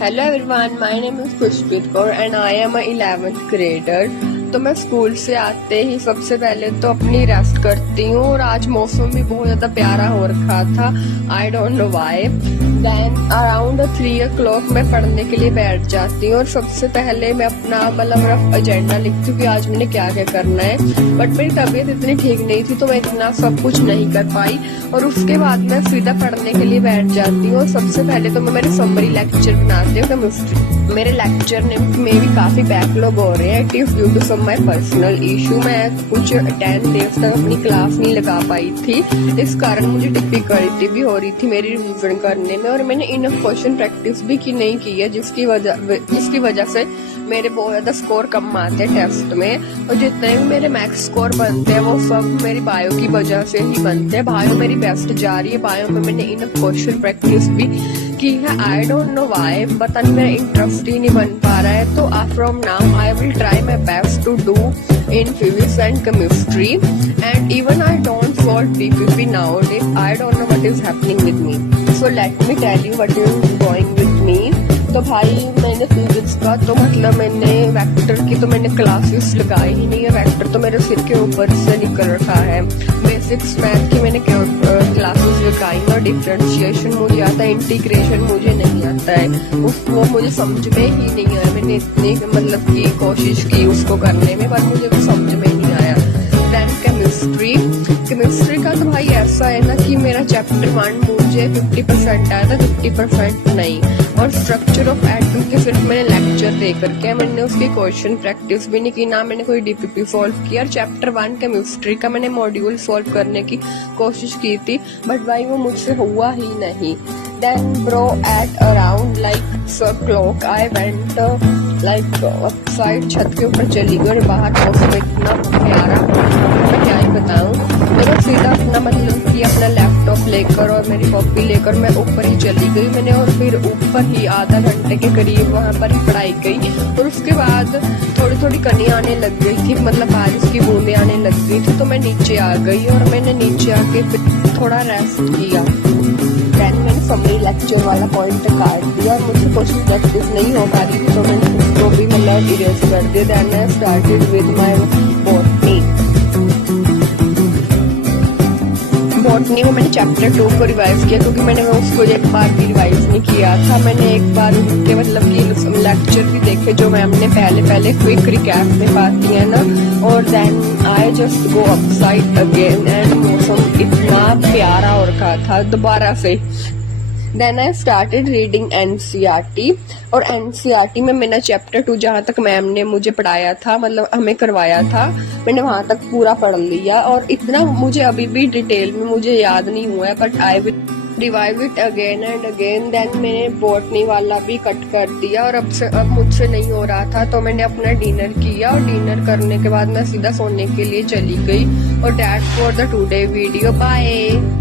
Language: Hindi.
Hello everyone, my name is Pushpit Kaur and I am a 11th grader। तो मैं स्कूल से आते ही सबसे पहले तो अपनी रेस्ट करती हूँ और आज मौसम भी बहुत ज़्यादा प्यारा हो रखा था। I don't know why. Then around 3 o'clock मैं पढ़ने के लिए बैठ जाती हूँ और सबसे पहले मैं अपना रफ एजेंडा लिखती हूँ कि आज मैंने क्या क्या करना है। बट मेरी तबीयत इतनी ठीक नहीं थी तो मैं इतना सब कुछ नहीं कर पाई और उसके बाद मैं सीधा पढ़ने के लिए बैठ जाती हूँ। सबसे पहले तो मैं मेरे समरी लेक्चर बनाती हूँ केमिस्ट्री। मेरे लेक्चर में भी काफ़ी बैकलॉग हो रहे हैं। It is due to some my personal issue. मैं कुछ 10 डेज तक अपनी क्लास नहीं लगा पाई थी, इस कारण मुझे डिफिकल्टी भी हो रही थी मेरी रिवीजन करने में और मैंने इनफ क्वेश्चन प्रैक्टिस भी की नहीं की है, जिसकी वजह से मेरे बहुत ज़्यादा स्कोर कम आते हैं टेस्ट में। और जितने भी मेरे मैक्स स्कोर बनते हैं वो सब मेरी बायो की वजह से ही बनते हैं। बायो मेरी बेस्ट जा रही है, बायो में मैंने इनफ क्वेश्चन प्रैक्टिस भी की है। आई डोंट नो व्हाई, पता नहीं मेरा इंटरेस्ट ही नहीं बन पा रहा है। तो from now I will try my best to do in physics and chemistry, and even I don't solve DPP nowadays. I don't know what is happening with me. So let me tell you what is going with me. तो भाई मैंने फिजिक्स का तो मैंने वेक्टर की तो मैंने क्लासेस लगाई ही नहीं है। वेक्टर तो मेरे सिर के ऊपर से निकल रखा है। बेसिक्स मैथ की मैंने क्लासेस लगाई और डिफरेंशिएशन मुझे आता है, इंटीग्रेशन मुझे नहीं आता है। वो मुझे समझ में ही नहीं आया। मैंने इतनी की कोशिश की उसको करने में, पर मुझे वो समझ में नहीं आया। देन केमिस्ट्री का तो भाई ऐसा है ना कि मेरा चैप्टर 1 मुझे 50% आया था, 50% नहीं। और स्ट्रक्चर ऑफ एटम के सिर्फ मैंने लेक्चर दे करके, मैंने उसकी क्वेश्चन प्रैक्टिस भी नहीं की, ना मैंने कोई डीपीपी सॉल्व किया। और चैप्टर 1 केमिस्ट्री का मैंने मॉड्यूल सॉल्व करने की कोशिश की थी, बट भाई वो मुझसे हुआ ही नहीं। Then bro at around clock I went side छत के ऊपर चली गई और बाहर मौसम इतना प्यारा, मैं क्या ही बताऊँ। तो मैं सीधा अपना लैपटॉप लेकर और मेरी कॉपी लेकर मैं ऊपर ही चली गई मैंने, और फिर ऊपर ही आधा घंटे के करीब वहाँ पर ही पढ़ाई गई। और उसके बाद थोड़ी कनी आने लग गई थी, बारिश की बूंदें आने लग गई थी। तो मैं नीचे आ गई और मैंने नीचे आके फिर थोड़ा रेस्ट किया। देन मैंने समरी लेक्चर वाला पॉइंट काट दिया और मुझसे क्वेश्चन प्रैक्टिस नहीं हो पा रही थी, तो मैंने उसको भी इरेज कर दिया। Then I started with my botany में मैंने चैप्टर 2 को रिवाइज किया, क्योंकि मैंने उसको एक बार भी रिवाइज नहीं किया था। मैंने एक बार उसके कि लेक्चर भी देखे जो मैम ने पहले क्विक रिकैप में बात किया ना। और then I just go upside again and मौसम इतना प्यारा हो रखा था दोबारा से। Then I started reading NCERT और NCERT में मैंने चैप्टर 2 जहाँ तक मैम ने मुझे पढ़ाया था, हमें करवाया था, मैंने वहाँ तक पूरा पढ़ लिया। और इतना मुझे अभी भी डिटेल में मुझे याद नहीं हुआ है, but I will revive it again and again. Then मैंने बॉटनी वाला भी कट कर दिया और अब मुझसे नहीं हो रहा था, तो मैंने अपना डिनर किया और डिनर करने के बाद मैं सीधा सोने के लिए चली गई। और that's for the today video, bye.